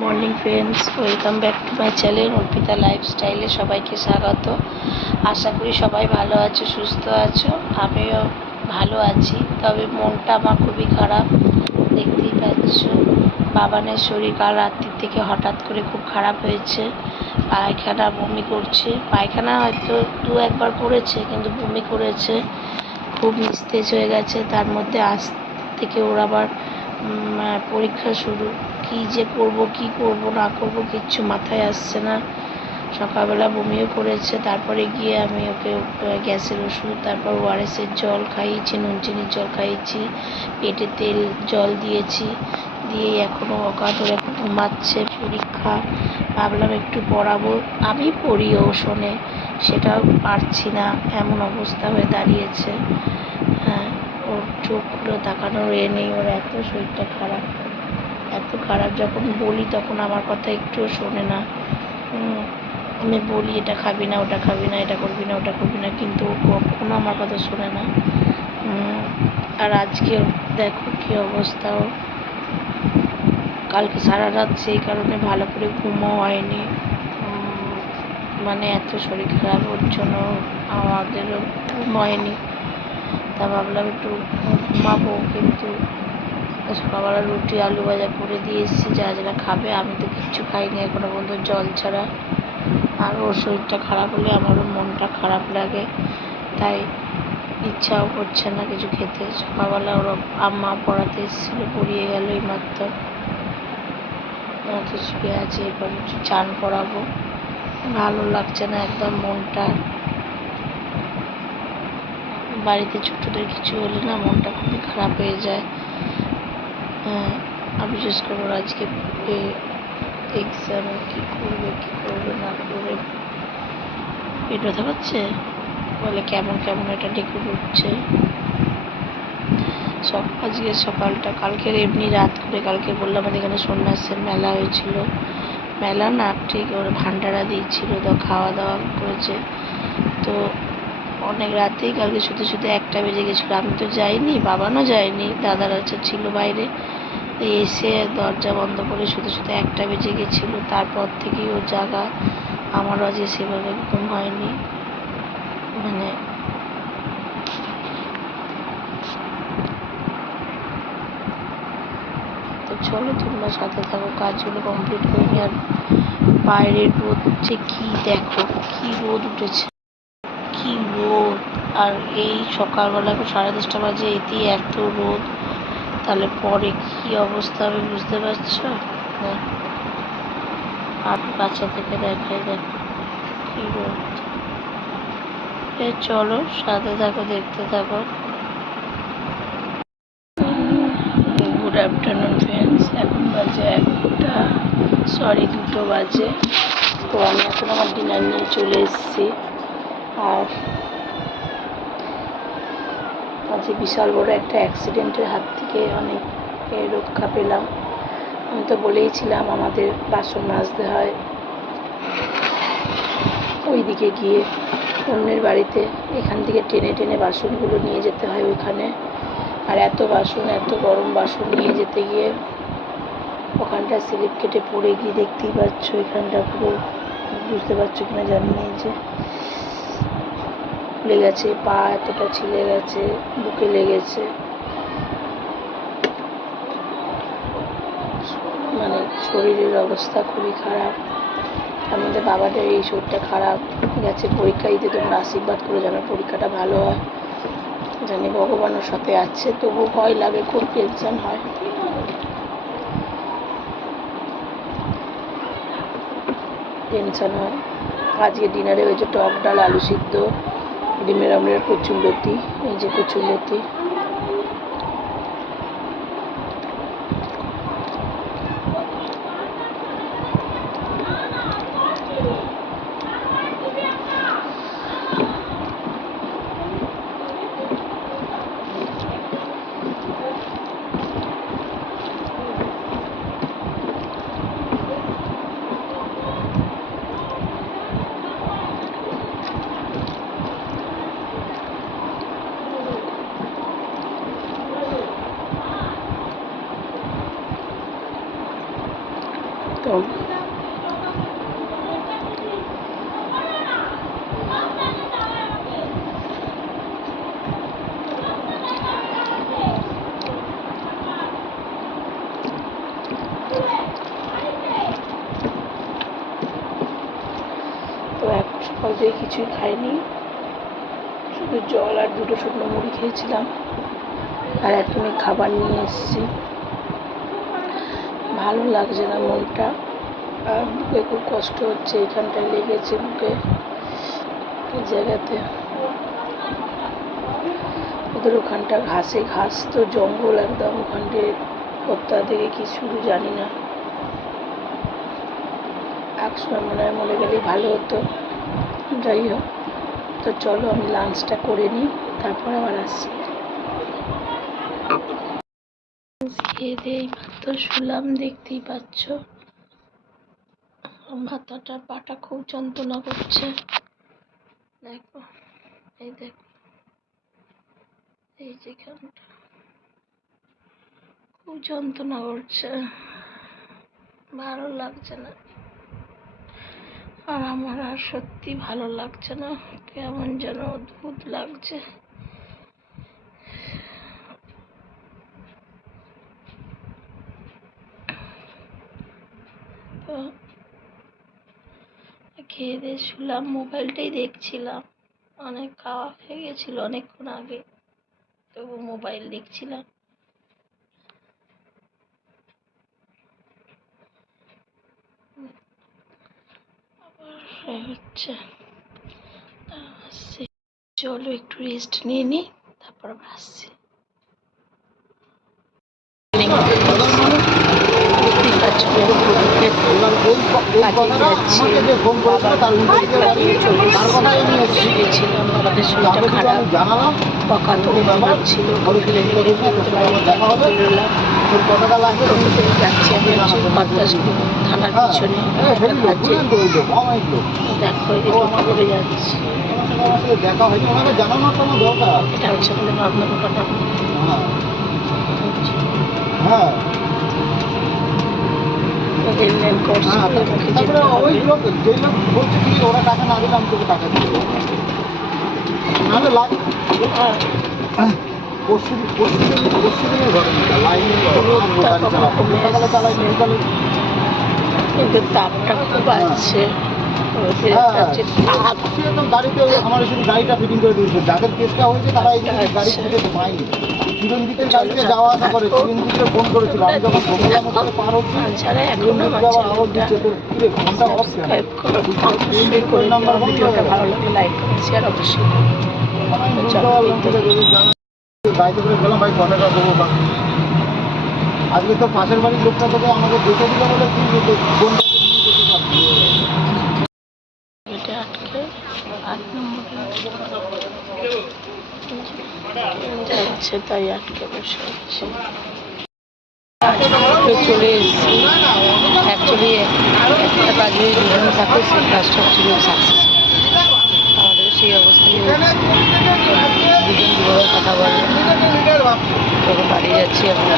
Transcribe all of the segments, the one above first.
Morning friends, welcome back to my channel Arpita লাইফস্টাইলে সবাইকে স্বাগত। আশা করি সবাই ভালো আছো, সুস্থ আছো। আমিও ভালো আছি, তবে মনটা আমার খুবই খারাপ। দেখতেই পাচ্ছ, বাবানের শরীর কাল রাত্রির থেকে হঠাৎ করে খুব খারাপ হয়েছে। পায়খানা বমি করছে। পায়খানা হয়তো একবার করেছে, কিন্তু বমি করেছে, খুব নিস্তেজ হয়ে গেছে। তার মধ্যে আজ থেকে ওর আবার পরীক্ষা শুরু। কী যে করব, কী করব না করব কিচ্ছু মাথায় আসছে না। সকালবেলা বমিও করেছে, তারপরে গিয়ে আমি ওকে গ্যাসের ওষুধ, তারপর ওআরএসের জল খাইয়েছি, নুন চিনির জল খাইয়েছি, পেটে তেল জল দিয়েছি, দিয়ে এখনও অকাতরে ঘুমাচ্ছে। পরীক্ষা, ভাবলাম একটু পড়াবো, আমি পড়িও শোনে, সেটাও পারছি না, এমন অবস্থা হয়ে দাঁড়িয়েছে। হ্যাঁ, ওর চোখগুলো তাকানোর নেই, ওর এত শরীরটা খারাপ, এত খারাপ। যখন বলি তখন আমার কথা একটুও শোনে না। আমি বলি এটা খাবি না, ওটা খাবি না, এটা করবি না, ওটা করবি না, কিন্তু কখনো আমার কথা শোনে না। আর আজকে দেখো কী অবস্থা। কালকে সারা রাত সেই কারণে ভালো করে ঘুমও হয়নি, মানে এত শরীর খারাপ, ওর জন্য আমাদেরও ঘুম হয়নি। তা ভাবলাম একটু ঘুমাবো, কিন্তু সকালবেলা রুটি আলু ভাজা করে দিয়ে এসেছি, যারা যারা খাবে। আমি তো কিচ্ছু খাইনি এখনো পর্যন্ত, জল ছাড়া। আর ওর শরীরটা খারাপ হলে আমারও মনটা খারাপ লাগে, তাই ইচ্ছাও করছে না কিছু খেতে। সকালবেলা ওর আম্মা পড়াতে এসেছিলো, পড়িয়ে গেল এই মাত্র, তো শুয়ে আছে। এবার একটু চান করাবো, ভালো লাগছে না একদম মনটা। বাড়িতে ছোটদের কিছু হলে না মনটা খুবই খারাপ হয়ে যায়। আর বিশেষ করে ওরা আজকে এক্সামে কী করবে না করবে, পেট ব্যথা পাচ্ছে বলে, কেমন কেমন এটা ডেকে উঠছে। আজকে সকালটা, কালকের এমনি রাত করে, কালকে বললাম আমাদের এখানে সন্ন্যাসের মেলা হয়েছিল। মেলা না ঠিক, ওরা ভান্ডারা দিয়েছিল, তো খাওয়া দাওয়া করেছে। তো অনেক রাতেই কালকে শুতে শুতে 1টা বেজে গেছিলো। আমি তো যাইনি, বাবানও যায়নি, দাদারা ছিল বাইরে। এসে দরজা বন্ধ করে শুতে শুতে 1টা বেজে গেছিলো। তারপর থেকেই ও জাগা, আমারও আজকে সেভাবে ঘুম হয়নি। মানে তো চলো তোমরা সাথে থাকো, কাজগুলো কমপ্লিট করে নি। আর বাইরের রোদ যে কী, দেখো কী রোদ উঠেছে, কী রোদ। আর এই সকালবেলা 10:30 বাজে, এতেই এত রোদ, তাহলে পরে কী অবস্থা হবে বুঝতে পারছো। আর বাচ্চা থেকে দেখাই, দেখো কী রোদ। চলো সাথে থাকো, দেখতে থাকো। গুড আফটারনুন ফ্রেন্ডস, এখন বাজে 2টো বাজে। তো আমি এখন আমার ডিনার নিয়ে চলে এসেছি। আর আজকে বিশাল বড় একটা অ্যাক্সিডেন্টের হাত থেকে অনেক রক্ষা পেলাম। আমি তো বলেইছিলাম আমাদের বাসন মাজতে হয় ওই দিকে গিয়ে, অন্যের বাড়িতে, এখান থেকে টেনে টেনে বাসনগুলো নিয়ে যেতে হয় ওইখানে। আর এত বাসন, এত গরম বাসন নিয়ে যেতে গিয়ে ওখানটা স্লিপ কেটে পড়ে গিয়ে, দেখতেই পাচ্ছ এখানটা পুরো, বুঝতে পারছো কিনা জানি না, যে ফুলে গেছে, পা এতটা ছিলে গেছে, বুকে লেগেছে, মানে শরীরের অবস্থা খুবই খারাপ। তার মধ্যে বাবাদের এই শরীরটা খারাপ গেছে পরীক্ষা দিতে। তোমরা আশীর্বাদ করে যেন পরীক্ষাটা ভালো হয়, জানি ভগবানের সাথে আছে, তবু ভয় লাগে, খুব টেনশন হয়। আজকে ডিনারে হয়েছে টক ডাল, আলু সিদ্ধ, ডিমের আমলের কচুরলতি, এই যে কচুরলতি। একদম। তো এখন সকাল থেকে কিছুই খাইনি, শুধু জল আর দুটো শুকনো মুড়ি খেয়েছিলাম, আর এখনই খাবার নিয়ে এসেছি। ভালো লাগছে না মনটা, আর বুকে খুব কষ্ট হচ্ছে, এখানটায় লেগেছে বুকে এই জায়গাতে। ওদের ওখানটা ঘাসে ঘাস, তো জঙ্গল একদম, ওখানটে কোথা থেকে কি শুরু জানি না। একসময় মনে হয় মরে গেলেই ভালো হতো। যাই হোক, তো চলো আমি লাঞ্চটা করে নিই, তারপর আবার আসছি। খেয়ে দিয়ে মাত্র শুলাম, দেখতেই পাচ্ছ মাথাটা পাটা খুব যন্ত্রণা করছে। দেখো, এই দেখো, এই যেখানটা খুব যন্ত্রণা করছে, ভালো লাগছে না। আর আমার আর সত্যি ভালো লাগছে না, কেমন যেন অদ্ভুত লাগছে। তো খেয়ে দিয়ে শুলাম, মোবাইলটাই দেখছিলাম, অনেক খাওয়া হয়ে গেছিল অনেকক্ষণ আগে, তবু মোবাইল দেখছিলাম। আবার হচ্ছে, আসছি, চলো একটু রেস্ট নিয়ে নিই, তারপর আবার আসছি। আমাদের শরীরটা খারাপ, পকাতুরে ব্যাপার ছিল, যাচ্ছি আমি থানার পিছনে, দেখো টোটো করে যাচ্ছি। এটা হচ্ছে আমাদের নর্মদা। হ্যাঁ, ওই লোক যেই লোক বলছে কি ওরা টাকা না দিলে আমি তোকে টাকা দিয়ে দেবো, নাহলে পরশু দিনের ঘটনা, লাইনে গাড়ি চালাই বিকালে, কিন্তু তাপটা খুব আছে। গাড়িতে আমার শুধু গাড়িটা ফিটিং করে দিয়েছে, যাদের কেসটা হয়েছে তারা এই গাড়ি থেকে পায়নি। চিরঞ্জিতের গাড়িতে যাওয়া আসা করে, চিরঞ্জিতকে ফোন করেছিল, আমি যখন ভোগলাম হচ্ছে পার হচ্ছি, চিরঞ্জিত আবার আওয়াজ দিচ্ছে তোর কিরে ফোনটা অফ কেন, নাম্বার বন্ধ হয়ে গেল। ভালো লাগলে লাইক করুন, শেয়ার অবশ্যই গাড়িতে করে গেলাম, ভাই ক টাকা দেবো। আজকে তো পাশের বাড়ির লোকটা তোকে আমাকে দেখে দিল বলে তুই ফোনটা আটকে 8 নম্বরে যাচ্ছে, তাই আটকে বসে আছে। চলে এসেছি, অ্যাকচুয়ালি একটা কাজে দুজন থাকে, সেই কাজটা ছিল সাকসেস, আমাদের সেই অবস্থায় দুজন দুভাবে কথা বলে। তখন বাড়ি যাচ্ছি আমরা,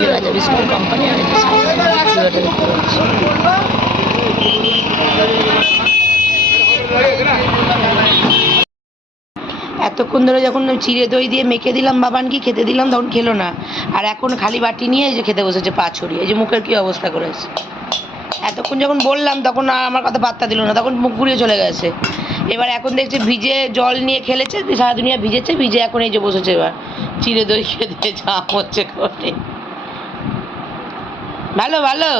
রাজা বিস্কুট কোম্পানি এতক্ষণ ধরে যখন চিড়ে দই দিয়ে মেখে দিলাম বাবানকে খেতে দিলাম, তখন খেলো না, আর এখন খালি বাটি নিয়ে এই যে খেতে বসেছে পা ছড়িয়ে, এই যে মুখের কি অবস্থা করেছে। এতক্ষণ যখন বললাম তখন আর আমার কথা পাত্তা দিল না, তখন মুখ ঘুরিয়ে চলে গেছে। এবার এখন দেখছে ভিজে জল নিয়ে খেলেছে, সারা দুনিয়া ভিজেছে, ভিজে এখন এই যে বসেছে, এবার চিড়ে দই খেতে যা হচ্ছে করে। ভালো ভালো,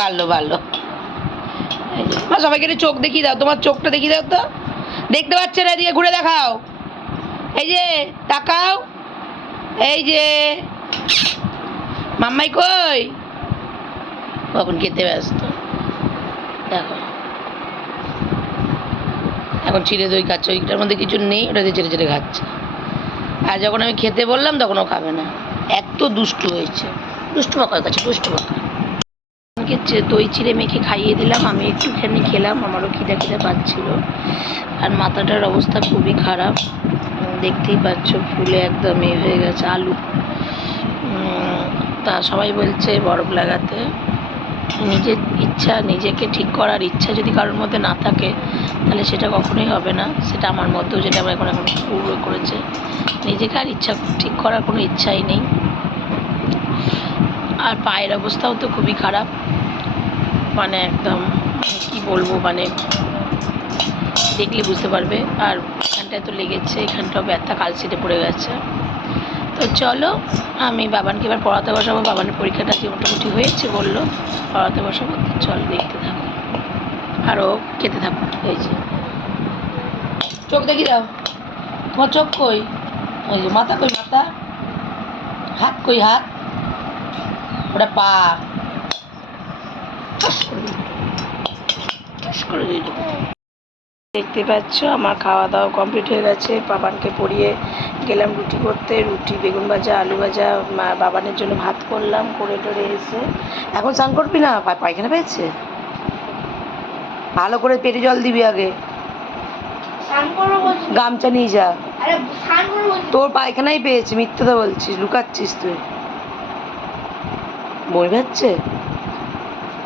ভালো ভালো। সবাইকে চোখ দেখিয়ে দাও, তোমার চোখটা দেখিয়ে দাও তো, দেখতে পাচ্ছে না, এদিকে ঘুরে দেখাও, এই যে তাকাও, এই যে মাম্মাই কই, কখন খেতে ব্যস্ত। দেখো এখন চিড়ে দই খাচ্ছে, ওইটার মধ্যে কিছু নেই, ওটাতে চেড়ে চেড়ে খাচ্ছে। আর যখন আমি খেতে বললাম তখন ও খাবে না, এত দুষ্টু হয়েছে। দুষ্টু বাঁকার কাছে দুষ্টু বাঁকা। আমাকে দই চিড়ে মেখে খাইয়ে দিলাম, আমি একটুখানি খেলাম, আমারও খিদা খিদা পাচ্ছিল। আর মাথাটার অবস্থা খুবই খারাপ, দেখতেই পাচ্ছ ফুলে একদম হয়ে গেছে আলু। তা সবাই বলছে বরফ লাগাতে। নিজের ইচ্ছা, নিজেকে ঠিক করার ইচ্ছা যদি কারোর মধ্যে না থাকে তাহলে সেটা কখনোই হবে না। সেটা আমার মধ্যেও, যেটা আমার এখন পূর্ণ করেছে। নিজেকে আর ইচ্ছা ঠিক করার কোনো ইচ্ছাই নেই। আর পায়ের অবস্থাও তো খুবই খারাপ, মানে একদম কি বলবো, মানে দেখলে বুঝতে পারবে। আর এখানটায় তো লেগেছে, এখানটাও ব্যথা, কালসিটে পড়ে গেছে। তো চলো আমি বাবানকে এবার পড়াতে বসাবো। বাবানের পরীক্ষাটা কি মোটামুটি হয়েছে বললো, পড়াতে বসাবো। চল দেখতে থাকো, আরও খেতে থাকো। এই যে চোখ দেখি দাও, তোমার চোখ কই? ওই যে মাথা কই? মাথা। হাত কই? হাত। ওটা পা। করে দিয়ে দেবো। দেখতে পাচ্ছ আমার খাওয়া দাওয়া কমপ্লিট হয়ে গেছে। বাবানকে পড়িয়ে গেলাম রুটি করতে, রুটি, বেগুন ভাজা, আলু ভাজা। বাবানের জন্য ভাত করলাম, করে টরে এসে এখন স্নান করবি না? পায়খানা পেয়েছে, ভালো করে পেটে জল দিবি আগে। গামছা নিয়ে যা, তোর পায়খানাই পেয়েছে, মিথ্যে তো বলছিস, লুকাচ্ছিস তুই। বই ভাচ্ছে,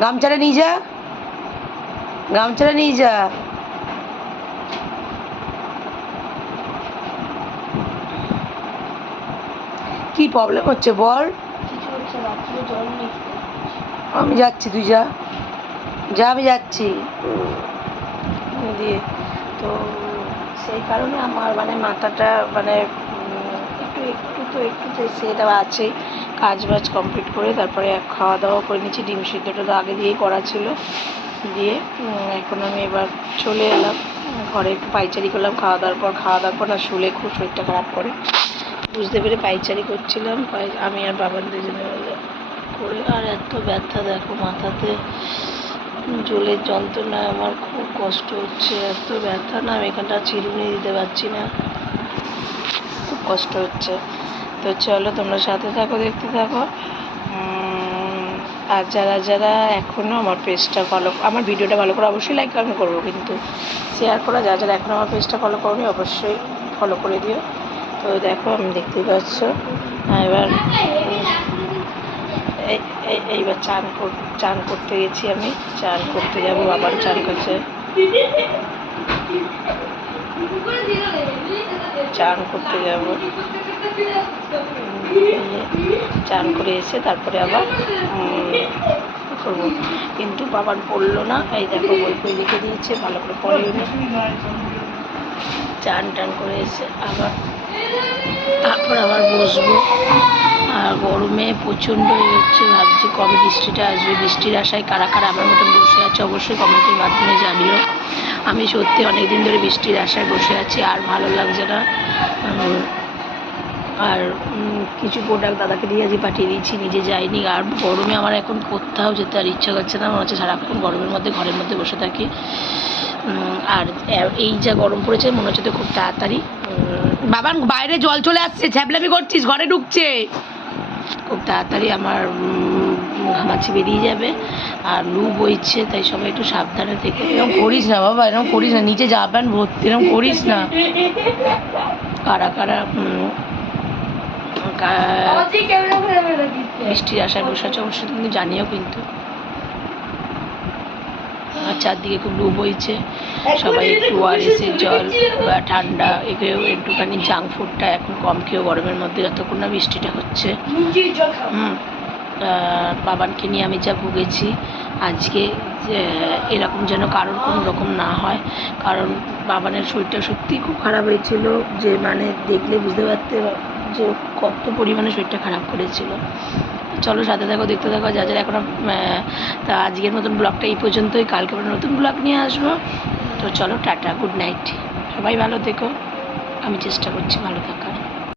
গামছাটা নিয়ে যা, গামছাটা নিয়ে যা। কি প্রবলেম হচ্ছে বল? আমি যাচ্ছি, তুই যা যা, আমি যাচ্ছি দিয়ে। তো সেই কারণে আমার মানে মাথাটা মানে একটু সেটা আছে। কাজ বাজ কমপ্লিট করে তারপরে খাওয়া দাওয়া করে নিচ্ছি। ডিম সিদ্ধটা তো আগে দিয়েই করা ছিল, দিয়ে এখন আমি এবার চলে এলাম ঘরে, একটু পাইচারি করলাম খাওয়া দাওয়ার পর না শুলে খুব শরীরটা খারাপ করে, বুঝতে পেরে পাইচারি করছিলাম। আমি আর বাবার দুজনে করে। আর এত ব্যথা দেখো মাথাতে, জলের যন্ত্রণায় আমার খুব কষ্ট হচ্ছে, এত ব্যথা না, আমি এখানটা চিরুনি দিতে পারছি না, খুব কষ্ট হচ্ছে। তো চলো তোমরা সাথে থাকো, দেখতে থাকো। আর যারা যারা এখনও আমার পেজটা ফলো, আমার ভিডিওটা ভালো করে অবশ্যই লাইক কমেন্ট করবো, কিন্তু শেয়ার করা, যারা যারা এখনও আমার পেজটা ফলো করোনি অবশ্যই ফলো করে দিও। তো দেখো আমি দেখতেই পাচ্ছ এবার এইবার চান করতে গেছি, আমি চান করতে যাবো, আবার চান করছে, চান করতে যাব। চান করে এসে তারপরে আবার করবো, কিন্তু বাবার পড়লো না। এই দেখো বই লিখে দিয়েছে, ভালো করে পড়েনি। চান টান করে এসে তারপর আবার বসবো। আর গরমে প্রচণ্ড হচ্ছে, ভাবছি কবে বৃষ্টিটা আসবে। বৃষ্টির আশায় কারা কারা আমার মতন বসে আছে অবশ্যই কমেন্টের মাধ্যমে জানিও। আমি সত্যি অনেক দিন ধরে বৃষ্টির আশায় বসে আছি, আর ভালো লাগছে না। আর কিছু প্রোডাক্ট দাদাকে দিয়ে আজকে পাঠিয়ে দিয়েছি, নিজে যাইনি। আর গরমে আমার এখন কোথাও যেতে আর ইচ্ছা করছে না, মনে হচ্ছে সারাক্ষণ গরমের মধ্যে ঘরের মধ্যে বসে থাকি। আর এই যা গরম পড়েছে মনে হচ্ছে তো খুব তাড়াতাড়ি বাবান বাইরে জল চলে আসছে, ছ্যাবলামি করছিস, ঘরে ঢুকছে, খুব তাড়াতাড়ি আমার ঘামাচি বেরিয়ে যাবে। আর লু বইছে, তাই সবাই একটু সাবধানে থেকে। এরকম করিস না বাবা, এরকম করিস না, নিচে যা প্যান্ট ভর্তি, এরকম করিস না। কারা কারা বৃষ্টির আশায় বসে আছে অবশ্যই তুমি জানিও কিন্তু। আর চারদিকে খুব লু বইছে, সবাই একটু ওআরএসের জল বা ঠান্ডা এগুলো একটুখানি জাঙ্ক ফুডটা এখন কম খেয়েও গরমের মধ্যে যতক্ষণ না বৃষ্টিটা হচ্ছে। বাবানকে নিয়ে আমি যা ভুগেছি আজকে, এরকম যেন কারোর কোনো রকম না হয়, কারণ বাবানের শরীরটা সত্যিই খুব খারাপ হয়েছিল, যে মানে দেখলে বুঝতে পারতে যে কত পরিমাণে শরীরটা খারাপ করেছিল। চলো সাথে থাকো, দেখতে থাকো। যা যারা এখন তা আজকের মতন ব্লগটা এই পর্যন্তই, কালকে আবার নতুন ব্লগ নিয়ে আসবো। তো চলো টাটা, গুড নাইট, সবাই ভালো থেকো, আমি চেষ্টা করছি ভালো থাকো।